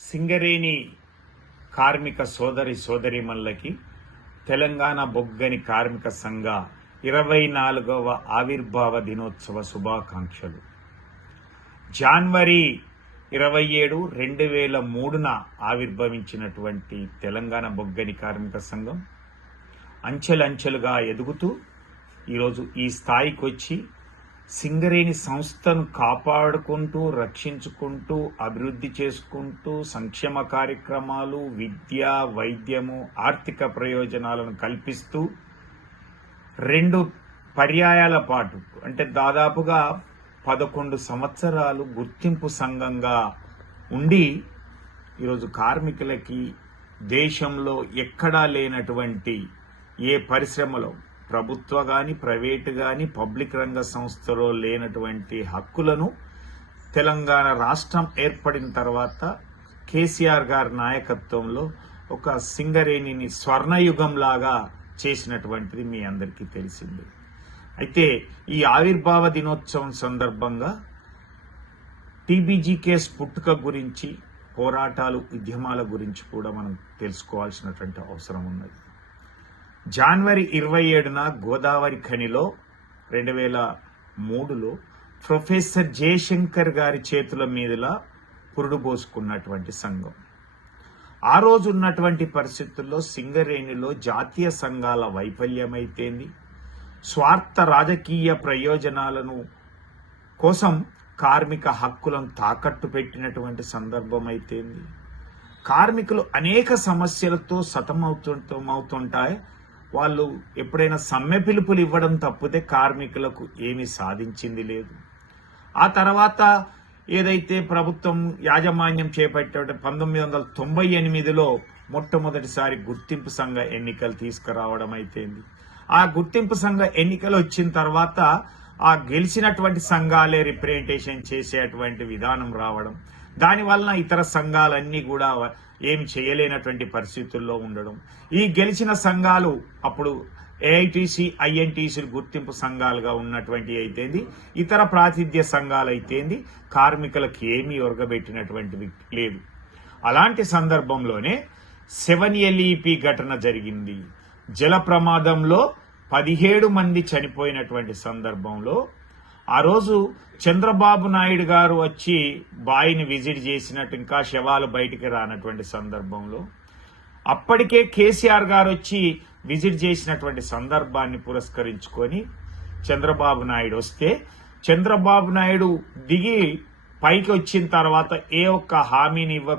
సింగరేణి కార్మిక సోదరీమణులకి తెలంగాణ బొగ్గని కార్మిక సంఘ 24వ ఆవిర్భావ దినోత్సవ శుభాకాంక్షలు. జనవరి 27, 2003న ఆవిర్భవించినటువంటి తెలంగాణ బొగ్గని కార్మిక సంఘం అంచెలంచెలుగా ఎదుగుతూ ఈరోజు ఈ స్థాయికి వచ్చి సింగరేణి సంస్థను కాపాడుకుంటూ, రక్షించుకుంటూ, అభివృద్ధి చేసుకుంటూ, సంక్షేమ కార్యక్రమాలు, విద్య, వైద్యము, ఆర్థిక ప్రయోజనాలను కల్పిస్తూ 2 పర్యాయాల పాటు అంటే దాదాపుగా 11 సంవత్సరాలు గుర్తింపు సంఘంగా ఉండి ఈరోజు కార్మికులకి దేశంలో ఎక్కడా లేనటువంటి ఏ పరిశ్రమలో, ప్రభుత్వ కానీ, ప్రైవేటు కానీ, పబ్లిక్ రంగ సంస్థలో లేనటువంటి హక్కులను తెలంగాణ రాష్ట్రం ఏర్పడిన తర్వాత కేసీఆర్ గారి నాయకత్వంలో ఒక సింగరేణిని స్వర్ణయుగంలాగా చేసినటువంటిది మీ అందరికీ తెలిసింది. అయితే ఈ ఆవిర్భావ దినోత్సవం సందర్భంగా టీబీజీ కేసు పుట్టుక గురించి, పోరాటాలు, ఉద్యమాల గురించి కూడా మనం తెలుసుకోవాల్సినటువంటి అవసరం ఉన్నది. జనవరి 27న గోదావరి ఖనిలో 2003లో ప్రొఫెసర్ జయశంకర్ గారి చేతుల మీదులా పురుడు పోసుకున్నటువంటి సంఘం. ఆ రోజు ఉన్నటువంటి పరిస్థితుల్లో సింగరేణిలో జాతీయ సంఘాల వైఫల్యమైతేంది, స్వార్థ రాజకీయ ప్రయోజనాలను కోసం కార్మిక హక్కులను తాకట్టు పెట్టినటువంటి సందర్భం అయితేంది, కార్మికులు అనేక సమస్యలతో సతమవుతుంటాయి. వాళ్ళు ఎప్పుడైనా సమ్మె పిలుపులు ఇవ్వడం తప్పితే కార్మికులకు ఏమీ సాధించింది లేదు. ఆ తర్వాత ఏదైతే ప్రభుత్వం యాజమాన్యం చేపట్టే 1998లో మొట్టమొదటిసారి గుర్తింపు సంఘ ఎన్నికలు తీసుకురావడం అయితేంది. ఆ గుర్తింపు సంఘ ఎన్నికలు వచ్చిన తర్వాత ఆ గెలిచినటువంటి సంఘాలే రిప్రజెంటేషన్ చేసేటువంటి విధానం రావడం, దానివల్ల ఇతర సంఘాలన్నీ కూడా ఏమి చేయలేనటువంటి పరిస్థితుల్లో ఉండడం, ఈ గెలిచిన సంఘాలు అప్పుడు ఏఐటీసీ, ఐఎన్టీసీ గుర్తింపు సంఘాలుగా ఉన్నటువంటి అయితేంది, ఇతర ప్రాతినిధ్య సంఘాలు అయితేంది, కార్మికులకు ఏమీ ఒరగబెట్టినటువంటిది లేదు. అలాంటి సందర్భంలోనే 7LEP ఘటన జరిగింది. జల ప్రమాదంలో 17 మంది చనిపోయినటువంటి సందర్భంలో ఆ రోజు చంద్రబాబు నాయుడు గారు వచ్చి బాయిని విజిట్ చేసినట్టు, ఇంకా శవాలు బయటికి రానటువంటి సందర్భంలో అప్పటికే కేసీఆర్ గారు వచ్చి విజిట్ చేసినటువంటి సందర్భాన్ని పురస్కరించుకొని చంద్రబాబు నాయుడు వస్తే, చంద్రబాబు నాయుడు దిగి పైకి వచ్చిన తర్వాత ఏ ఒక్క హామీని ఇవ్వకుండా